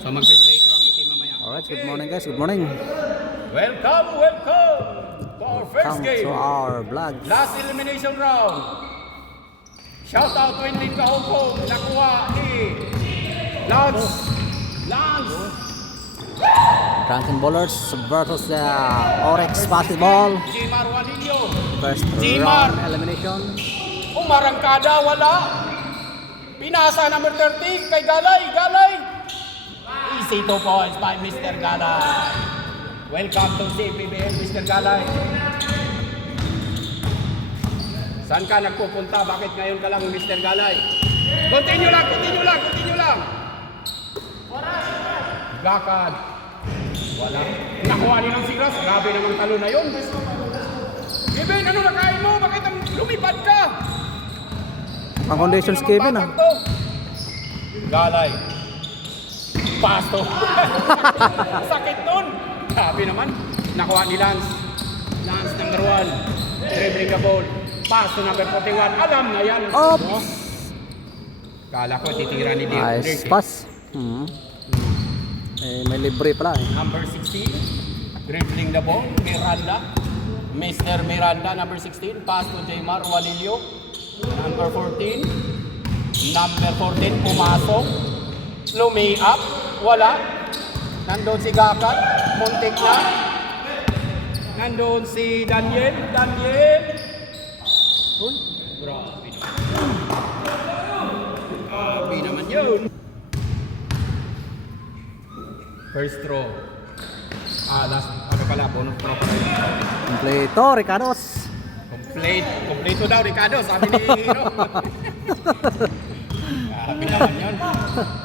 So magpe-play ito ang itim mamaya. Alright, good morning guys, good morning. Welcome to our first Come game. to our vlog. Last elimination round. Shout out to Inlin Kahongkong. Nakuha ni Lance. Drunken Bowlers versus the Orex Basketball. Jimar Juanillo. First Jimar. round elimination. Umarangkada, wala. Pinasa number 30 kay Galay. Easy 2 points by Mr. Galay. Welcome to CPBL, Mr. Galay. Saan ka nagpupunta? Bakit ngayon ka lang, Mr. Galay? Continue lang. Gakad. Wala. Nakuha niyo ng siras. Grabe namang talo na yun. Kevin, ano nakain mo? Bakit lumipad ka? Ang conditions Kevin ah. Galay. Pasto. Sakit nun. Grabe naman. Nakuha ni Lance. Lance number 1. Dribbling the ball. Pasto number 41. Alam na yan. Oops. Kala ko titira ni Diego. Nice pass. Eh, may libre pala eh. Number 16. Dribbling the ball. Miranda. Mr. Miranda, number 16. Pass to Jmar Juanillo. Number 14. Number 14. Pumasok. Lumi-up. Wala. Nandun si Gakat. Muntik na. Nandun si Daniel. Uy. Grabe naman. Grabe naman yun. First throw. Last, bonus throw pa rin. Kompleto, Ricardos. Kompleto daw, Ricardo, sabi ni Hiro. Grabe naman yun.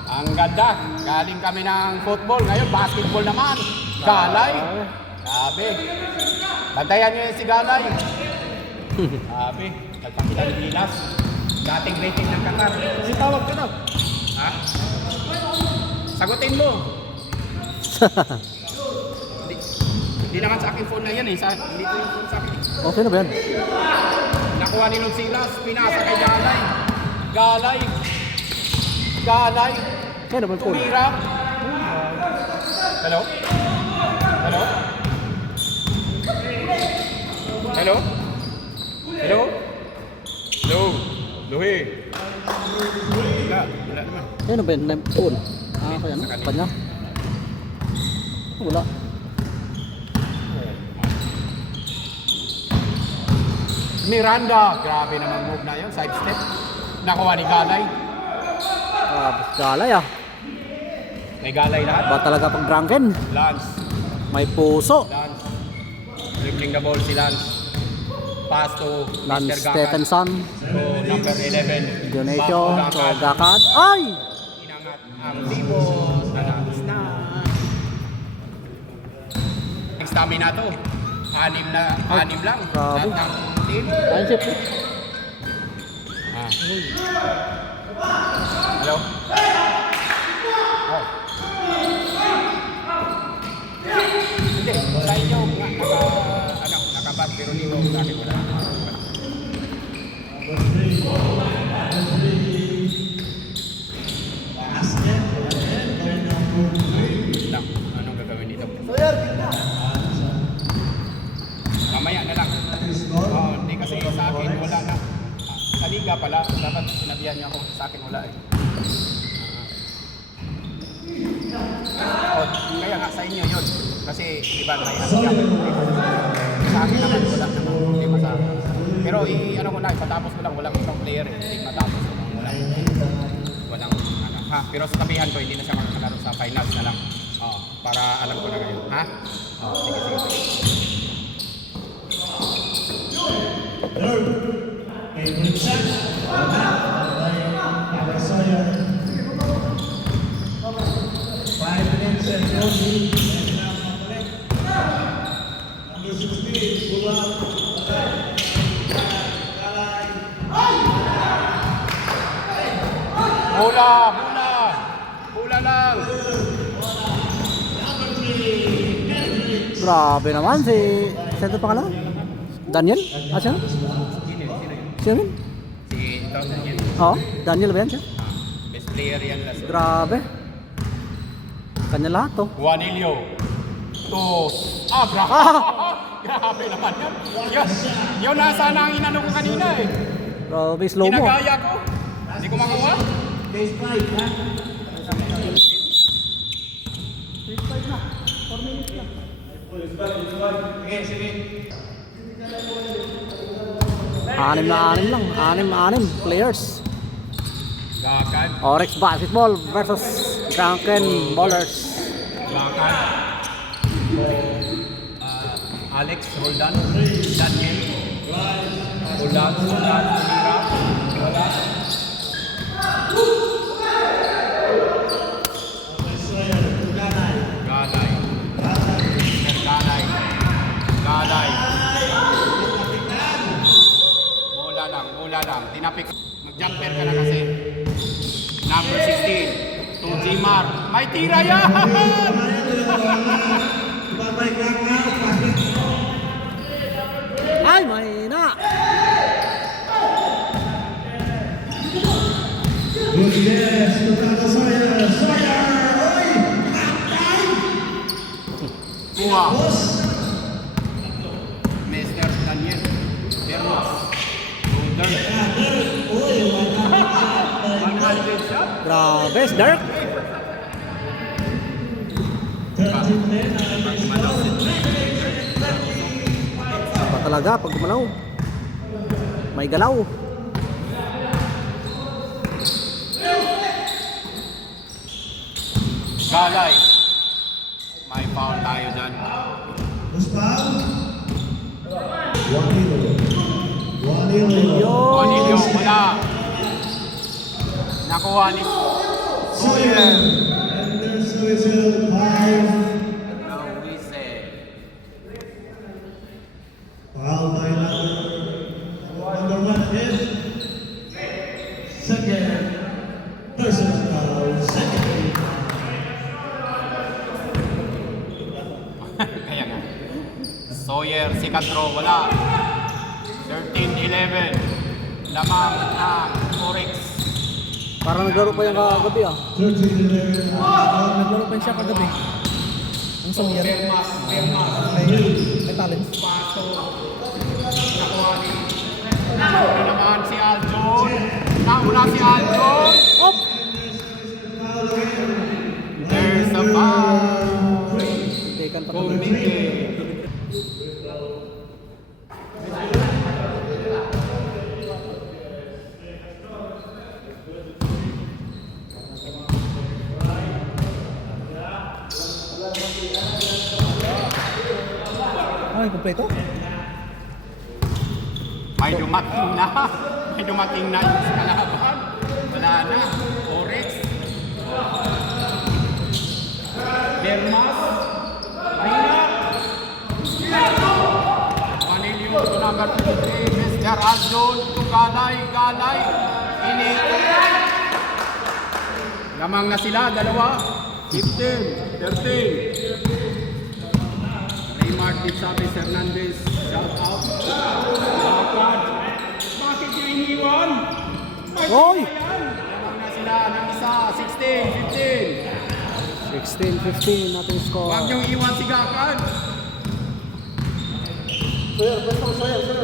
Ang ganda. Galing kami ng football. Ngayon, basketball naman. Galay. Grabe. Bantayan niyo si Galay. Grabe. Nagpakita ni Gilas. Dating rating ng Qatar. Kasi tawag ka daw. Ha? Sagutin mo. Hindi naman sa akin phone na yan eh. Hindi ko yung phone sa akin. Oh, sino ba yan? Nakuha ni Lord Silas. Pinasa kay Galay. Sino ba yung phone? Tumira. Hello? Luhi. Wala naman. Sino ba yung phone? Kaya na? Kanya? Wala. Miranda. Grabe naman move na yun. Side step. Nakuha ni Galay. Galay ah. May Galay lahat. Ba talaga pag drunken? Lance. May puso. Dribbling the ball si Lance. Pass to Lance Mr. Gakat. Stephenson. To number 11. Donation. So Gakat. Ay! Inangat ang Libos. Nalabas na. Ang stamina to. Anim lang. Grabe. Lahat ng team. Ayun siya po. Hello? Oh. Hindi, sa inyo nakabat pero hindi mo sa akin wala. Lang, anong gagawin dito? Mamaya na lang. Hindi kasi sa akin wala na. Sa liga pala, dapat sinabihan niyo ako. Sa akin wala eh. Kaya nga sa inyo yun. Kasi iba may ano siya. Sa akin naman wala naman. Hindi masama. Pero ano ko na, ipatapos ko lang. Walang isang player eh. Hindi matapos ko lang. Walang ano. Ha? Pero sa tabihan ko, hindi na siya magkalaro sa finals na lang. Para alam ko na ngayon. Ha? Sige. Hula lang. Grabe naman si... Sento pa ka lang? Daniel? Siya? Sino yun? Si ito, Daniel. Oo, Daniel ba yan siya? Best player yan last. Grabe. Kanya lahat to. Juanillo to Abraham. Grabe naman yan. Yun nasa na ang inano ko kanina eh. Grabe, slow mo. Ginagaya ko. Hindi ko makuha. Anim lang. Anim players. Gakan. Oryx Basketball versus Drunken Ballers. Gakan. Alex Roldan. Daniel. Roldan. Tumira. Wala. Galay. Mula lang. Tinapik. Mag-jumper ka na kasi. Number 16. To Jimar. May tira yan! Ay, may na! Kuha. Mr. Daniel. Termas. Golden. 100 shot. Grabe, Dirk! Apa talaga pag gumalaw? May galaw. Galay. May foul tayo dyan. Juanillo, wala. Nakuha ni Sawyer. No whistle. Foul by number one hit. Second personal foul. Second. Kaya nga. Sawyer, si Castro, wala. 13-11. Lamang ng Oryx. Parang naglaro pa yung kagabi ah. 13-11. Naglaro pa yung siya kagabi. Ang Sawyer. Bermas. May talent. Pato. Nakuha ni. Nauna naman si Aljon. Nauna si Aljon. Op! There's a foul. Tekan pa Kumite. Ay, kompleto? May dumating na. May dumating na yung kalaban. Wala na. Oryx. Bermas. Marina. Juanillo to number 23. Mr. Aldon to Galay. Ini. Lamang na sila. Dalawa. 15. 13. Raymart Sabi Hernandez, shout out. Lakad. Bakit niya iniwan? Oy! Lamang na sila ng isa, 16, 15. 16-15 natin score. Huwag niyong iwan si Gakan.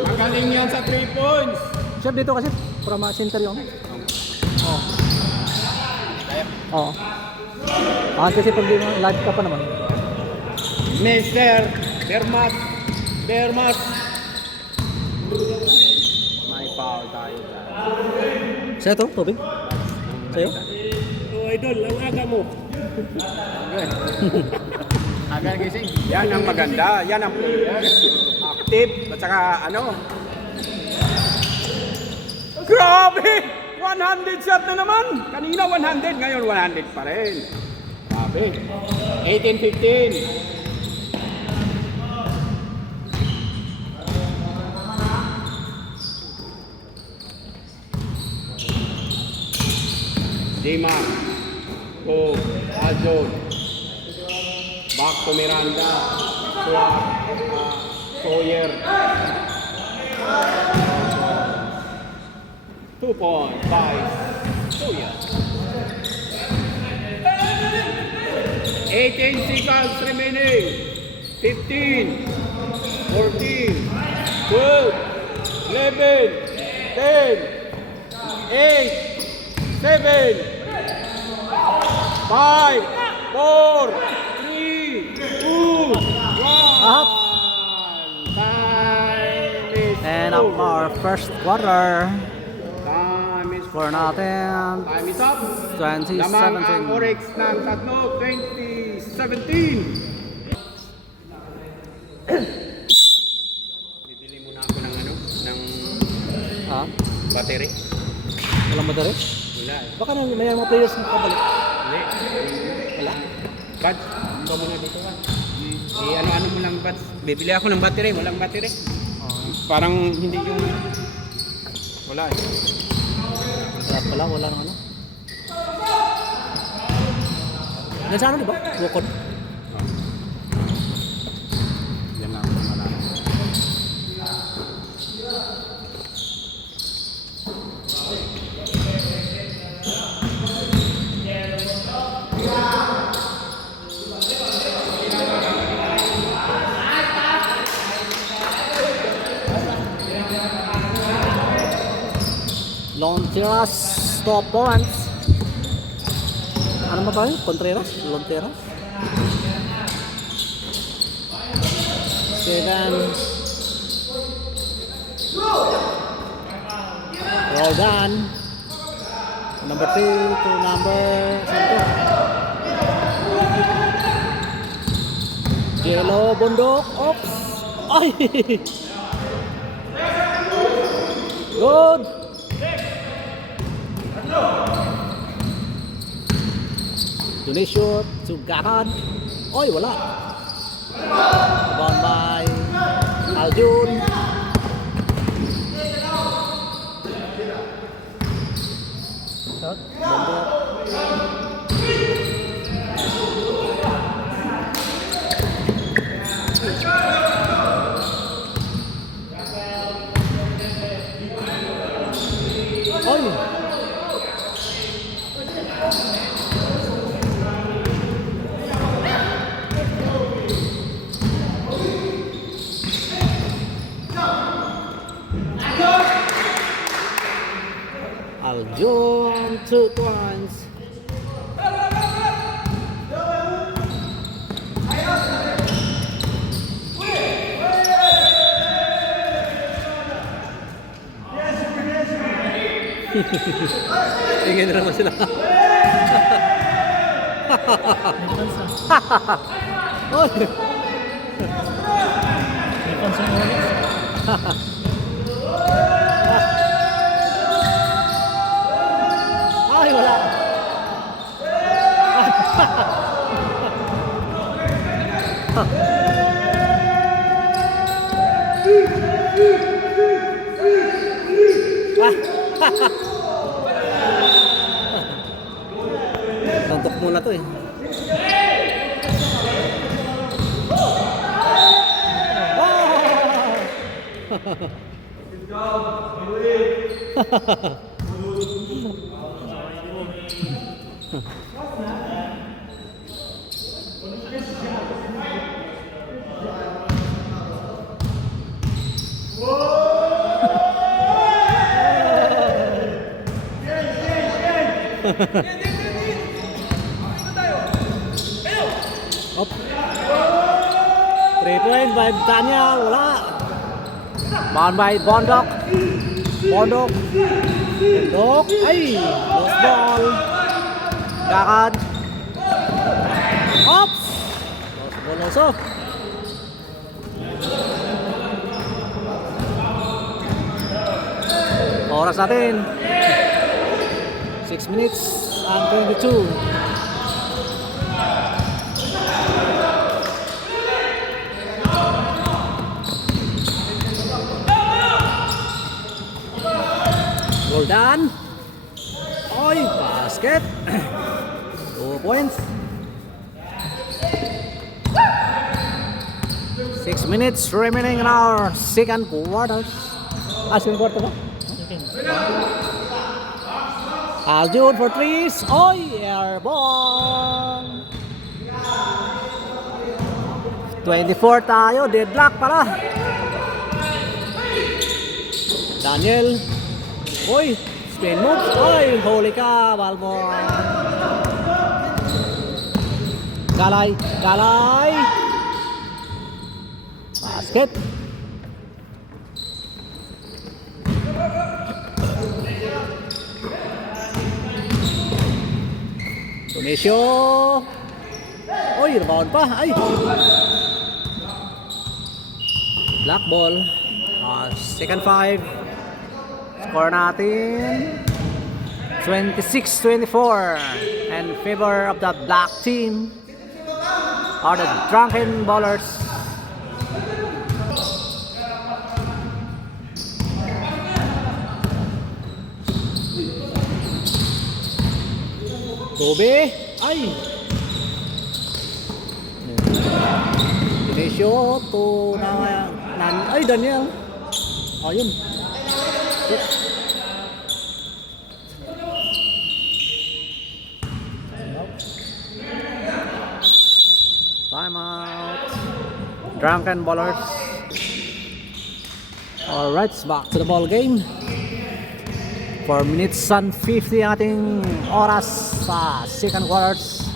Magaling yan sa 3 points. Chef, dito kasi from center yung. Oh. Oo. Kasi pag di mo live ka pa naman. Mr. Bermas. May foul tayo dyan. Sa'yo to, tubig? Sa'yo? Idol, ang aga mo. Aga gising. Yan ang maganda. Yan ang active. At saka ano. Grabe! 100 shot na naman. Kanina 100, ngayon 100 pa rin. Grabe. 18-15. Dima. To Aljon. Back to Miranda. Sawyer. 2 points by Sawyer. 18 seconds remaining. 15, 14, 12, 11, 10, 8, 7, 5, 4, 3, 2, 1. Up. Time is And of over. our first quarter. Time is Score natin. Time is up. 2017. Lamang ang Oryx ng tatlo, 2017. Bibili muna ako ng ano, ng Ha? battery. Walang madali? Wala eh. Baka na may mga players na kabalik. Hindi. Wala? Buds, ito muna dito ka. Ano-ano mo lang buds. Bibili ako ng battery, walang battery. Parang hindi yung... Wala eh. Wala, wala nang ano. Nasa ano, di ba? Bukod. Yan lang ang malaki. Lonteras, stop points. Ano ba ba yun? Contreras? Lonteras? Steven. Well done. Number 3 to number 7. Jello bundok. Oops. Ay! Good. Tunisia to Gahan. Oy, wala. Rebound by Aljun. Shot. Bundok. Oy. Aljun 2 points. Tingin na naman sila. Oy. Ay, wala. Tontok muna to eh. Up. 3 point by Tanya, wala. Bound by Bondok. Bondok. Bondok. Ay, lost ball. Gahan. Ops. Lost ball also. Oras natin. 6 minutes and 22. Well done. Oy, basket. 2 points. 6 minutes remaining in our second quarter. Second quarter ba? Aljun for threes. Oy, airborne. 24 tayo, deadlock pala. Daniel. Uy, spin moves. Uy, holy ka, Balmore. Galay, Galay. Basket. Tunisio. Uy, rebound pa. Ay. Black ball. Second 5. Score natin 26-24 in favor of the black team are the Drunken Ballers. Tobe. Ay. Dinesio to ay Daniel. Ayun. Time out. Drunken Ballers. Alright, back to the ball game. 4 minutes and 50 ang ating oras sa second quarters.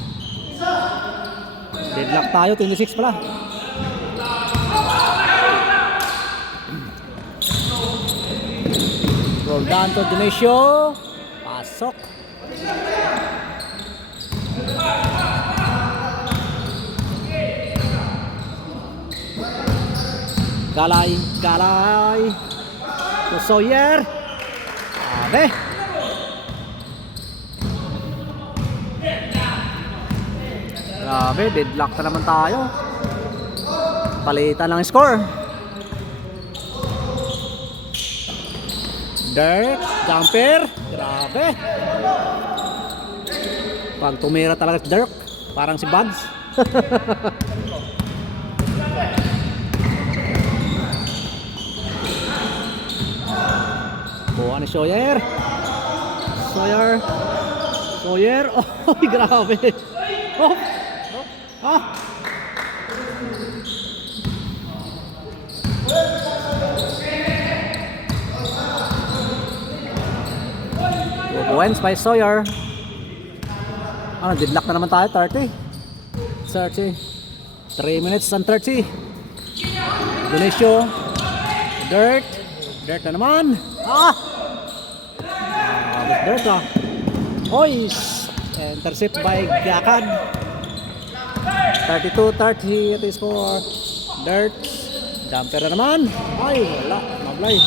Deadlock tayo, 26 pala. Roll down to Dinesio. Pasok. Galay, Galay. To Sawyer. Abe. Grabe, deadlock na naman tayo. Palitan lang ang score. Dirk, jumper. Grabe. Pag tumira talaga si Dirk, parang si Buds. Buwan ni Sawyer. Sawyer. Sawyer. Oh, grabe. Oh. Ah. Buwens by Sawyer. Deadlock na naman tayo. 30. 3 minutes and 30. Dinesio. Dirt. Dirt na naman. Dirt ah. Oy. Intercept by Gakad. 32-30 it is for Dirt. Jumper na naman. Ay, wala. Mablay.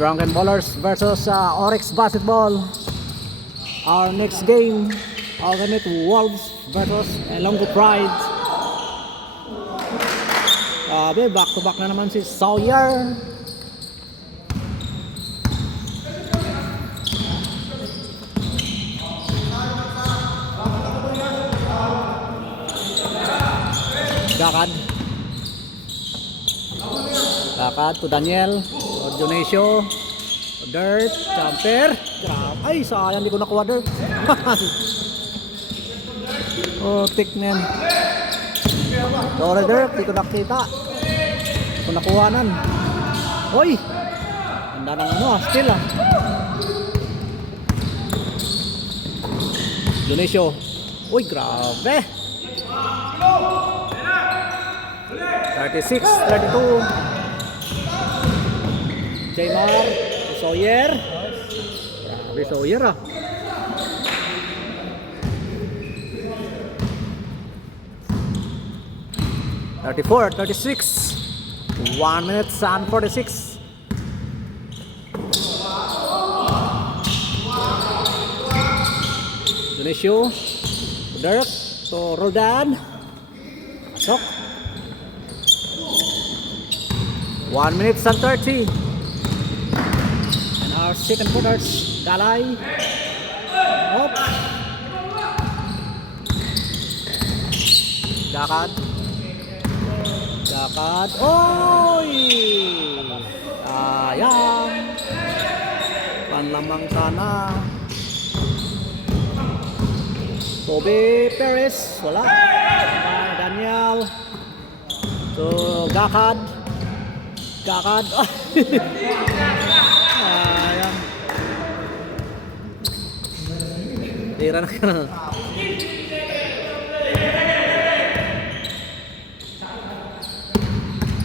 Drunken Ballers versus Oryx Basketball. Our next game, Ultimate Wolves versus Elongo Pride. Back to back na naman si Sawyer. Gakad. Gakad to Daniel. Dinesio. Dirt. Jumper. Ay, sayang di ko nakuha Dirt. Oh, thicknen. Sorry Dirt, di ko nakita. Di ko nakuhanan. Oy! Handa ng still Dinesio. Uy, grabe. 36-32. Jaymar, Sawyer. Grabe Sawyer 34-36. 1 minute and 46. Dinesio. Dirk to Roldan. Pasok. 1 minute and 30. And our second quarters, Galay. Hop. Gakad. Gakad. Oy! Sayang. Panlamang sana. Kobe Perez, wala. Daniel. So, Gakad. Ayan. Tira na ka na.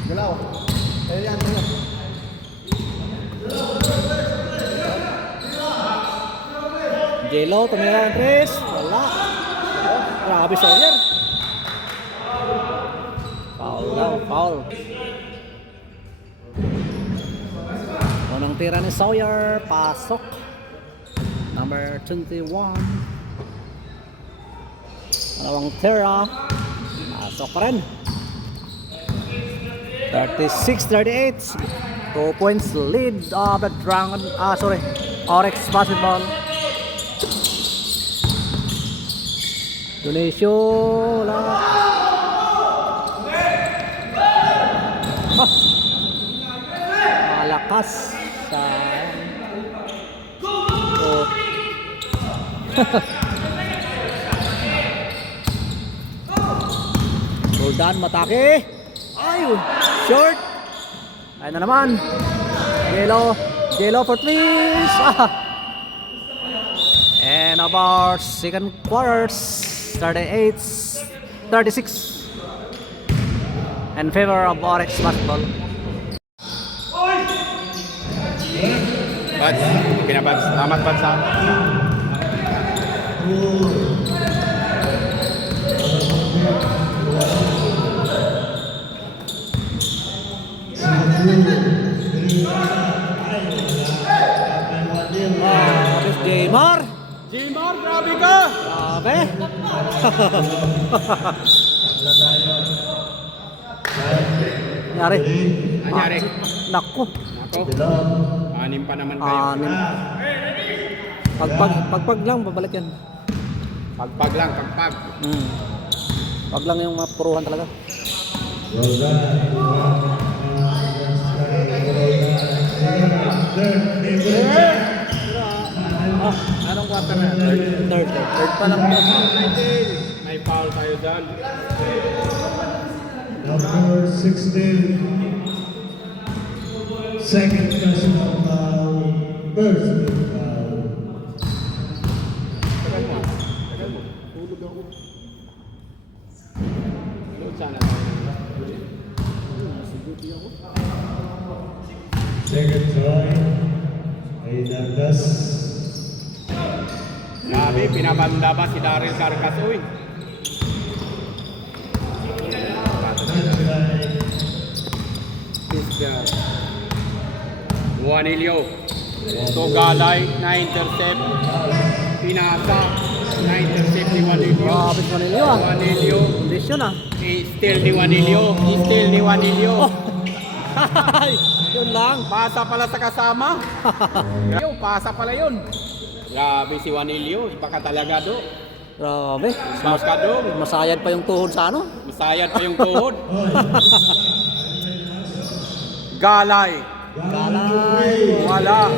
Galaw. Ayan. Jelo, tumira ng tres. Wala. Grabe, Sawyer. Foul daw, foul. Unang tira ni Sawyer, pasok. Number 21. Dalawang tira, pasok pa rin. 36-38. 2 points lead of the Dragon, Oryx basketball. Donisio, wala. Malakas. Sayang. Oh. Roldan, matake. Ayun, short. Ayun na naman. Jelo for threes. And of our second quarters, 36 in favor of Oryx basketball. Bats, pinabats. Salamat, Bats, ha? Miss Jaymar. Jimar, grabe ka! Grabe. Nangyari. Nangyari. Naku. Ako, anim pa naman kayo. Anim. Pagpag lang, babalik yan. Pagpag lang, pagpag. Pag lang yung mapuruhan talaga. Anong quarter na? Third pa lang. May foul tayo dyan. Number 16. Second personal foul. First foul. Tagal mo. Tulog ako. Tulog sana tayo. Second try. Ay Dandas. Grabe, pinabanda ba si Daryl Carcasoy? This guy. Juanilio. Togalay, na-intercept. Pinasa, na-intercept ni Juanilio. Grabe sa Manilio ah. Juanilio. Kondisyon ah. Still ni Juanilio. Still ni Juanilio. Yun lang. Pasa pala sa kasama. Yo, pasa pala yun. Grabe si Juanilio. Iba ka talaga do. Grabe. Baka do. Masayad pa yung tuhod sa ano. Masayad pa yung tuhod. Galay. Galay. Wala.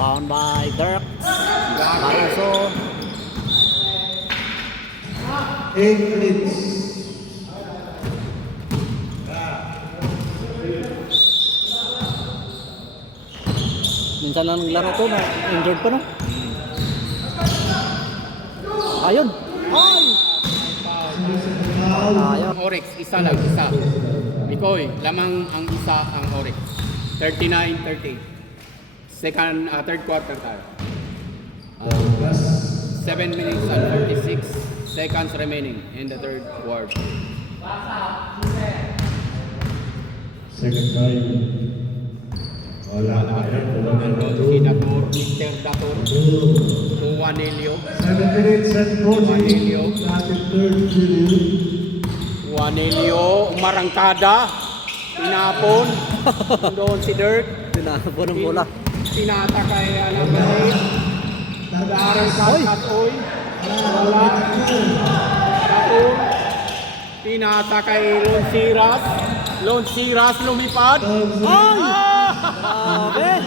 Bound by Dirk. Caruso. 8 minutes. Minsan lang naglaro to na injured pa no. Ayun. Ay! Ayun. Ang Oryx, isa lang, isa. Mikoy, lamang ang isa ang Oryx. 39-30. Third quarter tayo. 7 minutes and 46 seconds remaining in the third quarter. Second try. Wala. Nandun si Dator, Mr. Dator. Juanilio. 7 minutes and 40. Juanilio. Natin third period. Juanilio, umarangkada. Tinapon. Doon si Dirk. Tinapon ng bola. Pinata kay Anabel. Nag-aaral Carcasoy. Wala. Tapon. Pinata kay Lonsiras. Lonsiras lumipad. Ay! Grabe.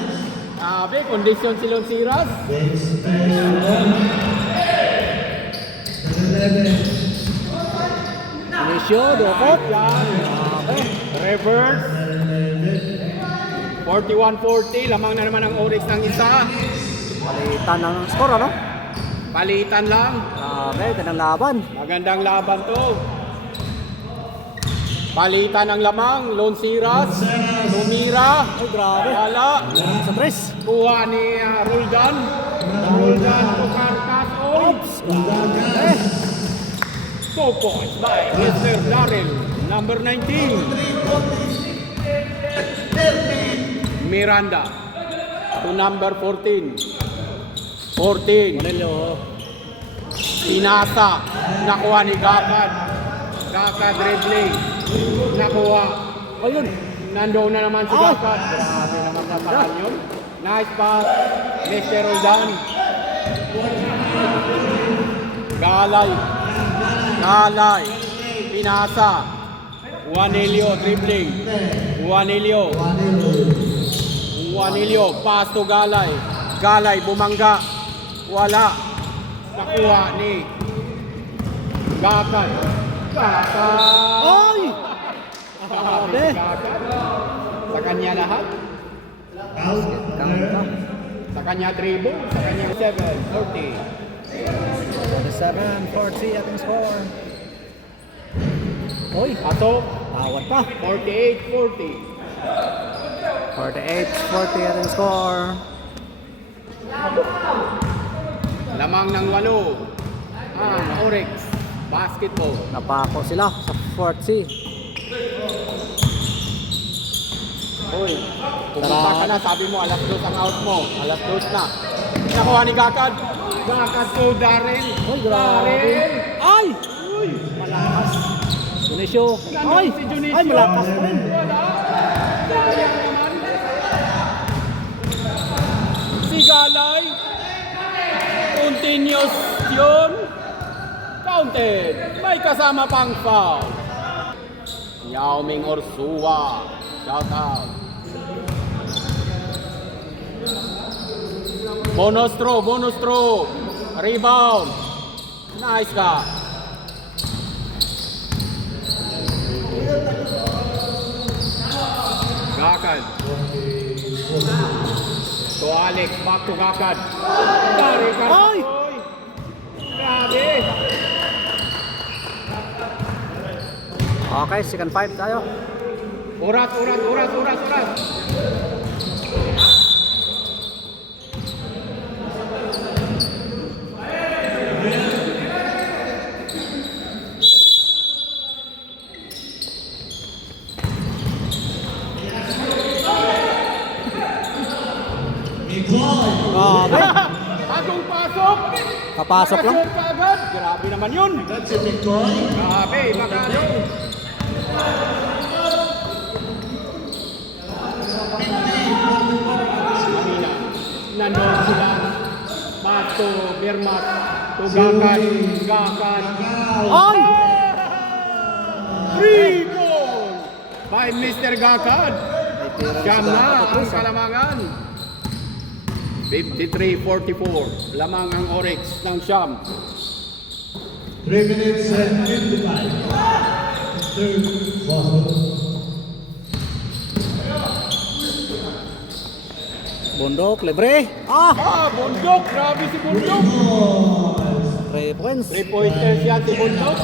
Grabe, kondisyon si Lonsiras. Then special 1. 11. Inicio, dukot. Yan. Grabe. Reverse. 41-40. Lamang na naman ang Oryx ng isa. Palitan ng score, ano? Palitan lang. Grabe, ganang laban. Magandang laban to. Palitan ng lamang. Lonsiras. Tumira. Ay, grabe. Wala. Sa tres. Kuha ni Roldan. Roldan to Carcas. Oops. Grabe. 2 points by Mr. Daryl, number 19. Miranda to number 14. 14. Manilo. Pinasa. Nakuha ni Gakad. Gakad dribbling. Nakuha. Ayun. Nandoon na naman si Gakad. Grabe naman nasaan yun. Nice pass. Mr. Roldan. Galay. Galay. Pinasa. Juanilio dribbling. Juanilio. Juanilio. Pass to Galay. Galay bumangga. Wala. Nakuha ni Gakad. Gakad. Ay! Grabe. Gakad. Sa kanya lahat. Out. Sa kanya dribble. Sa kanya 7-30. 7-40 ating score. Uy, Ato. tawad pa. 48-40. 48-40 ating score. Lamang ng 8. Ang Oryx Basketball. Napako sila sa 40. Hoy, pumunta ka na. Sabi mo, alas 2 ang out mo. Alas 2 na. Nakuha ni Gakad. Gakad to Daryl. Uy, grabe. Daryl. Ay! Uy, malakas. Junicio. Nandun Ay! si Junicio. Ay, malakas pa rin. Wala. Sayang naman. Si Galay. Continuous yun. Counted. May kasama pang foul. Yao Ming Orsua. Shout out. Bonus throw. Rebound. Nice ka. Gakad. To Alex, back to Gakad. Dari ka. Ay! Grabe. Okay, second 5 tayo. Oras. Grabe. Bagong pasok. Kapasok lang. Nakashoot ka agad. Grabe naman yun. That's a big boy. Grabe, magano. Mamina. Nandun sila. Pato, Bermat, Tugakan, Gakan. Ay! Free goal by Mr. Gakan. Siyam na ang kalamangan. 53-44. Lamang ang Oryx ng Siyam. 3 minutes and 55. Third quarter. Bundok, libre. Bundok! Grabe si Bundok! 3 points. 3-pointers yan si Bundok.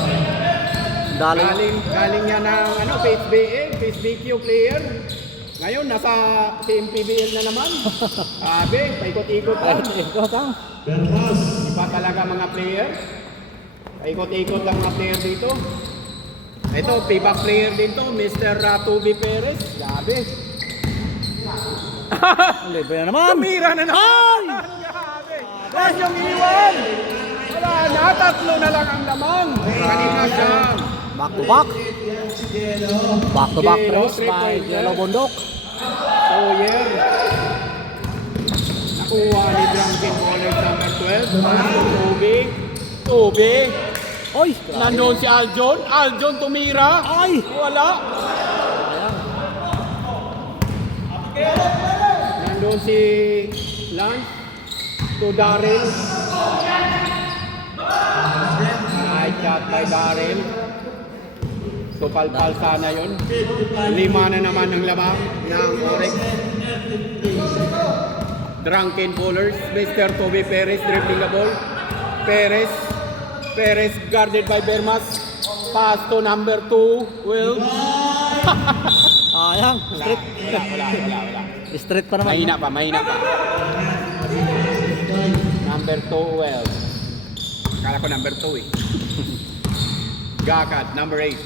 Daling. Galing niya ng PACE BQ player. Ngayon, nasa CMPBL na naman. Grabe, paikot-ikot lang. Ikot lang. Bermas. Iba talaga mga player. Paikot-ikot lang mga player dito. Ito, payback player din to, Mr. Tubi Perez. Grabe. Libre na naman. Tumira na naman. Ay! Grabe. Yan yung iwan. Wala na, 3 na lang ang lamang. Kanina siya. Back to back. Back to back Yellow, throws by 3-pointer. Yellow Bundok. Sawyer. Nakuha ni Drunken College number 12. Tubi. Oy! Nandun si Aljon. Aljon tumira. Ay! Wala. Nandun si Lance to Daryl. Nice shot by Daryl. So palpal sana yun. 5 na naman ang labang ng Orex. Drunken bowlers. Mr. Toby Perez dribbling the ball. Perez guarded by Bermas. Pass to number 2. Will. Ayang, straight. Wala. Straight pa naman. Mahina pa. Number 2, well. Akala ko number 2 eh. Gakad, number 8.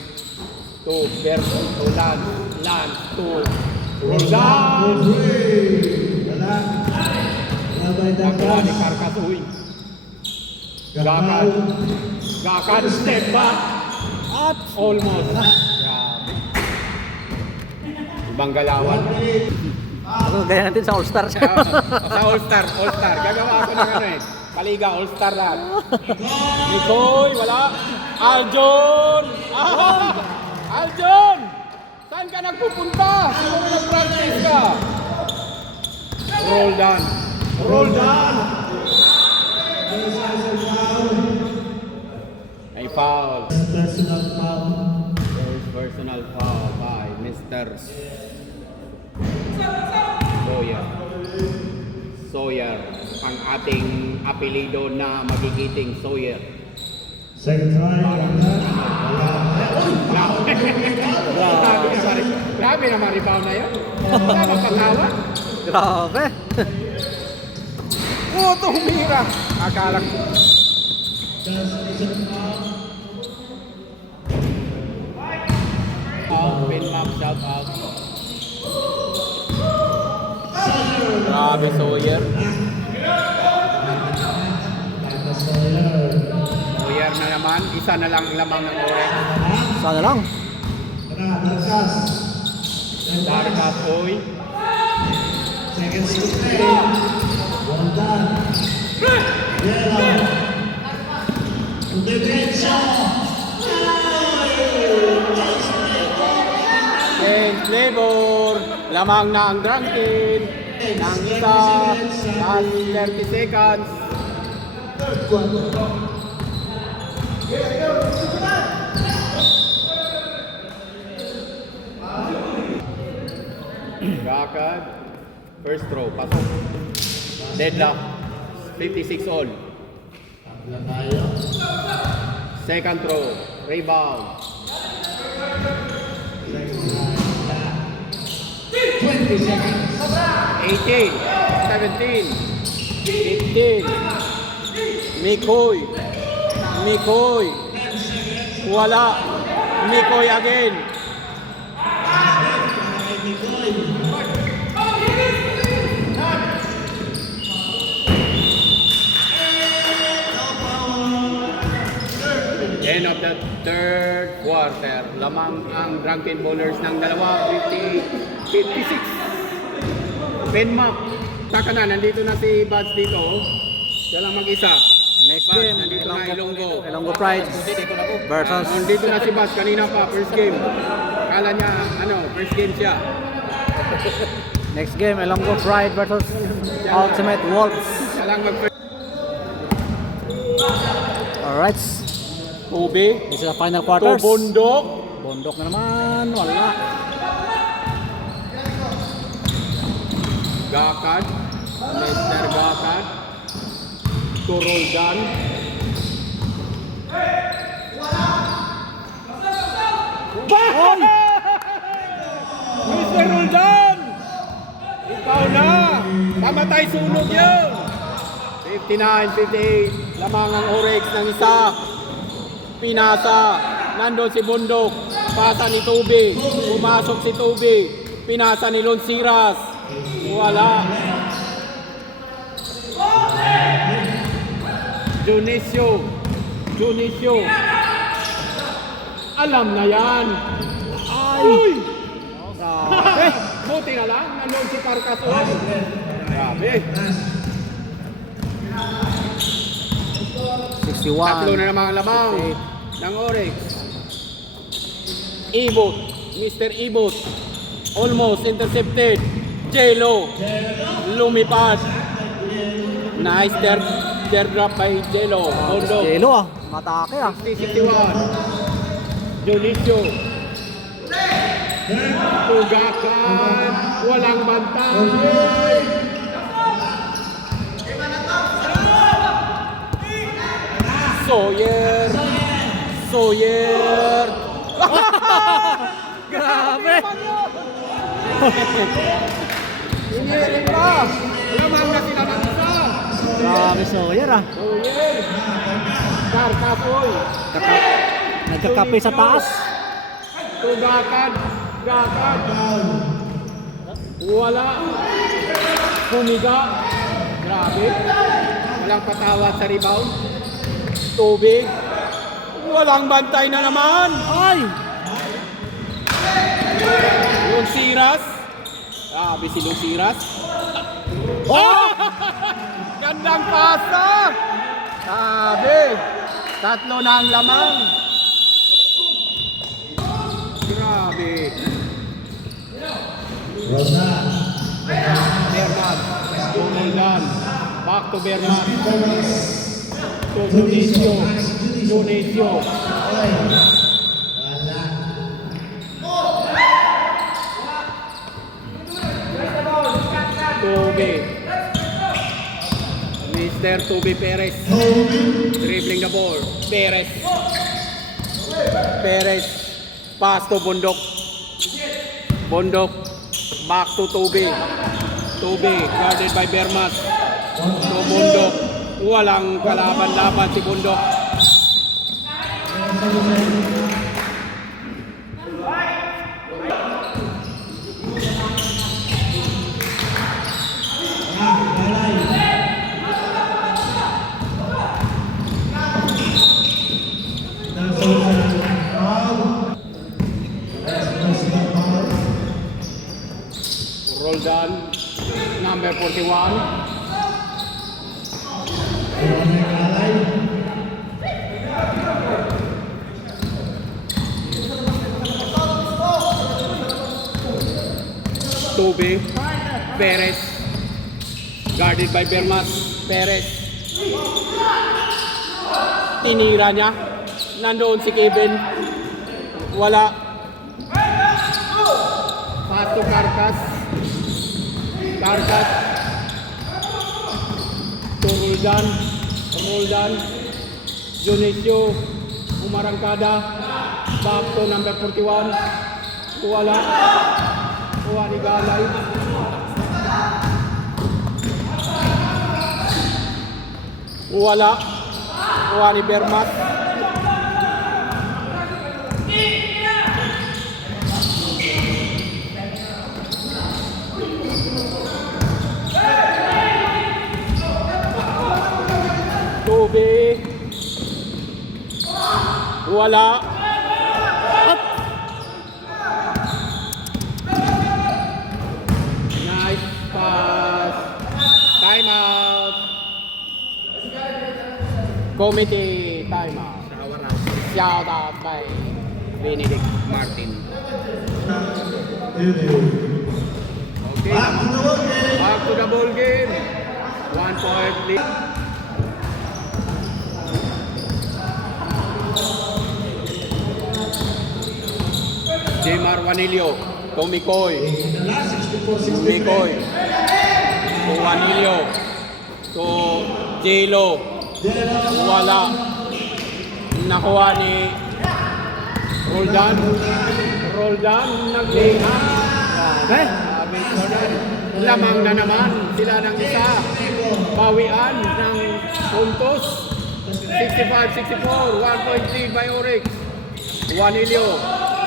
To Berto, to Lance, to Roldan. Wala. Wala by the Pagkawa ni pass. Carcas, uy. Gakal. Gakad, step back. At almost. Grabe. Ibang galawan. Ano, gaya natin sa All-Star. Sa All-Star. Gagawa ako ng ano eh. Paliga, All-Star lahat. Nikoy, wala. Aljon! Aljon! Saan ka nagpupunta? Siguro nag-practice ka. Roldan. Ay foul. Personal foul. First personal foul by Mr. Sawyer. Ang ating apelido na magigiting Sawyer. Second try. Wala. Grabe naman rebound na yun. Wala bang pagkawa? Grabe. Tumira. Akala ko. Pin map, shout out. Grabe Sawyer. Sawyer na naman. Isa na lang lamang ng Orex. Sana lang. Darkas. Darkas, oy. Second straight. Well done. Yellow. Derecha. James Flavor. Lamang na ang drunken. Nang isa. Last 30 seconds. Third quarter. Gakad. First throw. Pasok. Deadlock. 56 all. Second throw. Rebound. 20 seconds. 18. 17. 15. Mikoy. Wala. Mikoy again. End of the third quarter. Lamang ang drunken bowlers ng dalawa. 56. Penmap. Taka na, nandito na si Buds dito. Siya lang mag-isa. Next Buds, game, nandito na Ilonggo. Ilonggo Pride versus Nandito na si Buds kanina pa, first game. Kala niya, first game siya. next game, Ilonggo Pride versus Ultimate Wolves. Siya lang mag-first. Alright, Ubi. this is the final To quarters. Bundok. Bundok na naman, wala. Gakad. Mr. Gakad. To Roldan. Bah! Mr. Roldan! Ikaw na! Pamatay sunog yun! 59-58. Lamang ang Orex ng isa. Pinasa. Nandun si Bundok. Pasa ni Tubi. Pumasok si Tubi. Pinasa ni Lonsiras. Wala. Junicio. Alam na yan. Uy! Grabe. Buti na lang. Nandun si Carcason. Grabe. 61. Tatlo na naman ang lamang ng Orex. Ibot. Mr. Ibot. Almost intercepted. Jelo. Lumipad. Nice third drop by Jello. Bondo. Jelo ah. Matake ah. 60-61. Dionisio. Tugakan. Walang bantay. Sawyer. Grabe. Inirin pa. Lamang na sila ng isa. Grabe Sawyer ah. Sawyer. Karkapoy. Nagkakape sa taas. Tugakan. Wala. Humiga. Grabe. Walang patawad sa rebound. Tubig. Walang bantay na naman. Ay! Luciras. Grabe si Luciras. Oh! Gandang pasa. Grabe. 3 na ang lamang. Grabe. Rosan. Bernard. Tumuldan. Back to Bernard. Thomas. To Dionisio. Dionisio. Oy. Wala. Toby. Mr. Toby Perez. Dribbling the ball. Perez. Pass to Bundok. Back to Toby. Guarded by Bermas. To Bundok. Walang kalaban-laban si Bundok. Roldan. Number 41. Toby. Perez. Guarded by Bermas. Perez. Tinira niya. Nandoon si Kevin. Wala. Pass to Carcas. To Roldan. Dionisio. Umarangkada. Back to number 41. Wala. Kuha ni Galay. Wala. Kuha ni Bermat. Toby. Wala. Nice pass. Time out. Committee time out. Shout out by Benedict Martin. Okay. Back to the ball game. 1 point lead. Jemar Wanilio, Tommy Coy, to Wanilio, to Jelo, wala, nakuha ni Roldan, nag-layup. Sabi ko na, lamang na naman sila ng isa, bawian ng puntos, 65-64, 1 point lead by Oryx. Wanilio,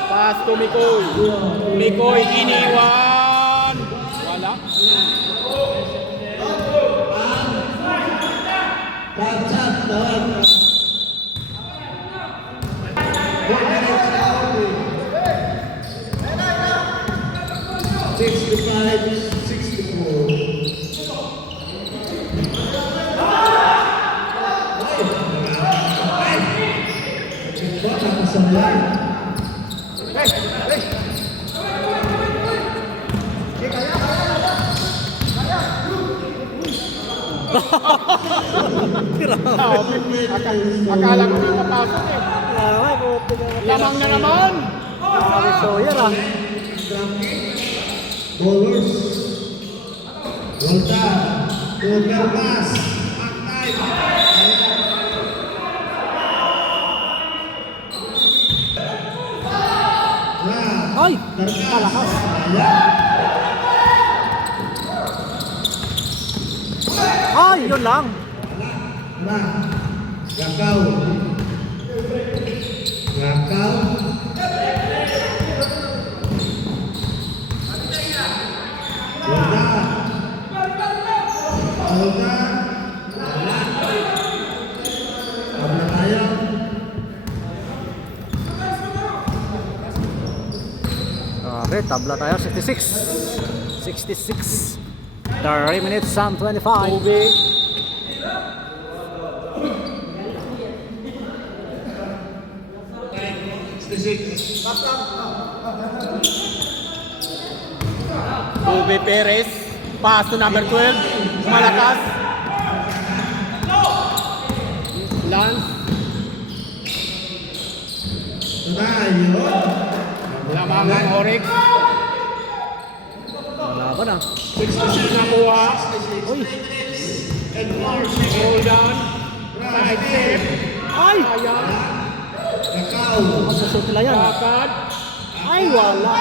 pass to Mikoy, iniwan. Wala. Akala ko yung papasok eh. Ay, buti na. Lamang na naman. Grabe, Sawyer ah. Bowlers. Volta. Over pass. Back time. Ay, malakas. Ay, yun lang. Gakaw. Gakaw. Volta. Volta. Tabla tayo. Okay, tabla tayo. 66. 66. 30 minutes and 25. Tubig. Tube Perez. Pass to number 12. Malakas. Lance. Tayo. Lamang ng Oryx. Laban ah. Nakuha. Uy. Hold down. Side step. Ay! Ayan. Gakaw. Masusot nila yan. Lakad. Ay, wala.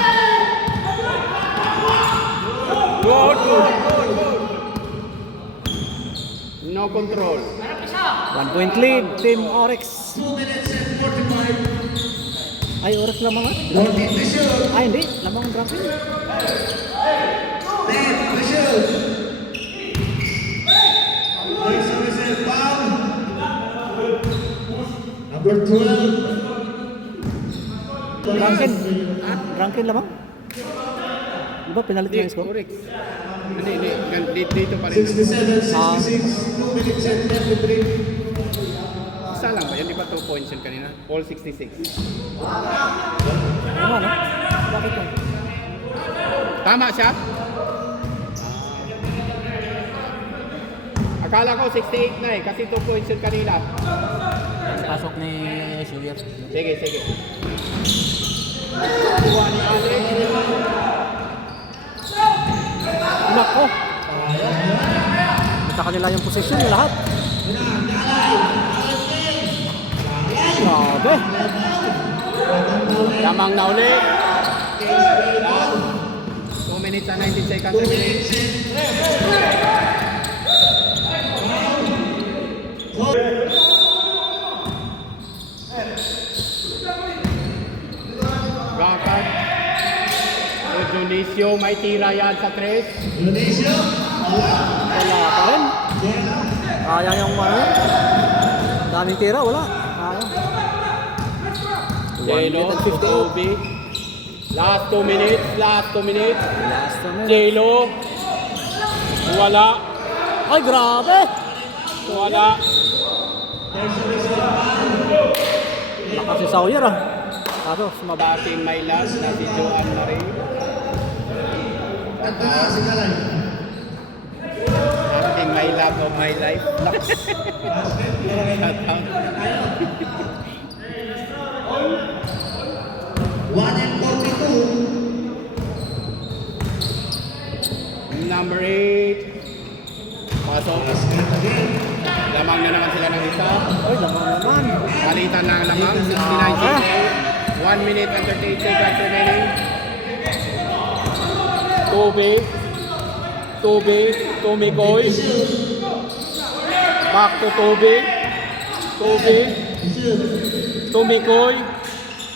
Good, good, good, good. No control. 1 point lead, Team Oryx. 2 minutes and 45. Ay, Oryx lamang ah. Rotate the shoot. Ay, hindi. Lamang ang Franklin. Then the shoot. Next one is a foul. Number 12. Franklin. Franklin lamang. Di ba, pinalit na yung score? Oryx. Hindi. Dito pa rin. 67, 66, 2 minutes and 33. Isa lang ba? Yan di ba 2 points yun kanina? All 66. Ano, ano? Bakit yan? Tama siya? Akala ko 68 na eh. Kasi 2 points yun kanina. Pasok ni Sawyer. Sige. Kuha ni Alex. Nako. Sa kanila yung position yung lahat. Grabe. Lamang na ulit. 2 minutes and 19 seconds remaining. Gakad. Dionisio, may tira yan sa 3. Indonesia. Wala pa rin. Kaya yung ano. Daming tira, wala. Kaya. 1 Jelo, minute and 58. Toby. Last 2 minutes. Last 2 minutes. Jelo. Wala. Ay, grabe. Wala. Lakas si Sawyer ah. Kaso, sumaba. Dating may last na si Joan Marie. Dating my love of my life. Shout out. 1 and 42. Number 8. Pasok. Lamang na naman sila ng isa. Ay, lamang naman. Palitan lang lamang. 69 seconds. 1 minute and 38 seconds remaining. Tumikoy. Back to Tumikoy.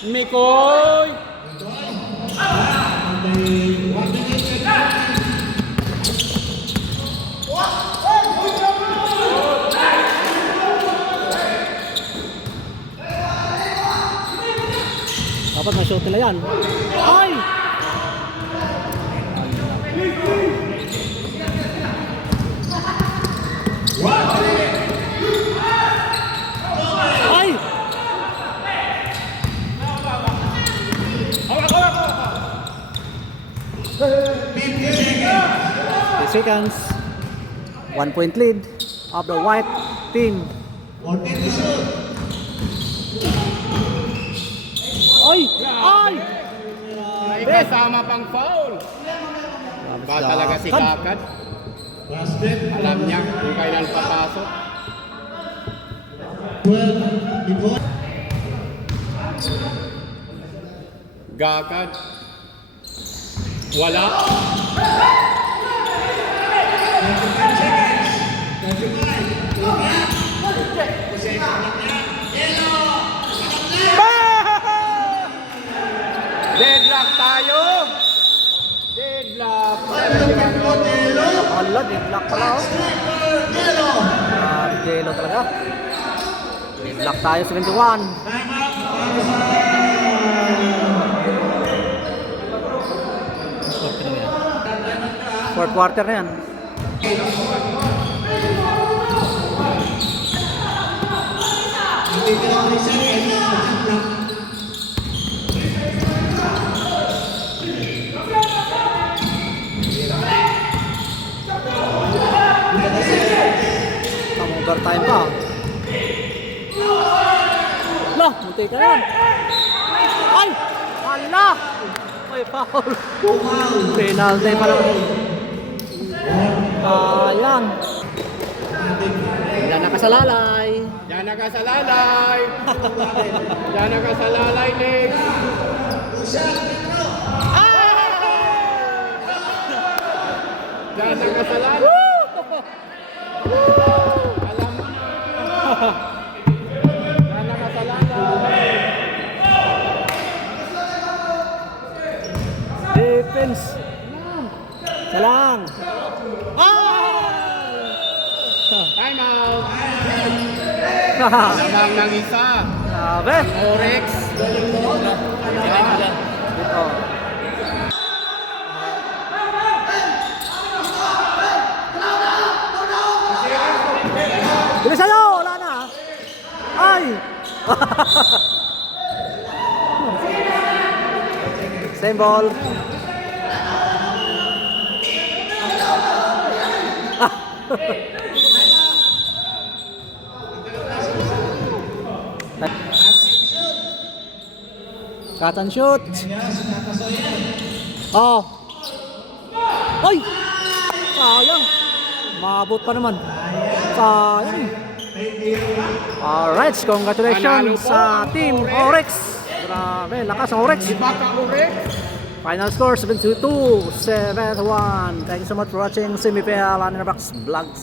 Mikoy. Dapat na-shoot nila yan. Ay! Ay! 50 seconds. 1 point lead of the white team. 14 to shoot. Ay! Ay! May kasama pang foul. Ba talaga si Kakad? Basket. Alam niya kung kailan papasok. 12. Nicole. Gakad. Wala. 25 seconds. 35. Deadlock tayo. Deadlock. Modelo. Ala, deadlock pala oh. Modelo. Gelo talaga. Deadlock tayo 71. Time out para sa Fourth quarter na yan. hindi ka 3 seconds. Ang overtime pa. Lah, munti ka yan. Ay! Ala! May foul. Penalty pa naman. Ayan. Yan nakasalalay. Diyan nakasalalay. Diyan nakasalalay, Nick. Diyan nakasalalay. Alam mo na. Diyan nakasalalay. Defense. Salang. Time out. Ah! Lamang ng isa. Grabe. Orex. Ito. Bilisan nyo! Wala na! Ay! Same ball. Cut and shoot. Oh. Ay! Sayang. Maabot pa naman. Sayang. Alright, congratulations sa Team Orex. Grabe, lakas ng Orex. Baka Orex. Final score 7-2, 7-1. Thank you so much for watching Semi-PL Box Vlogs.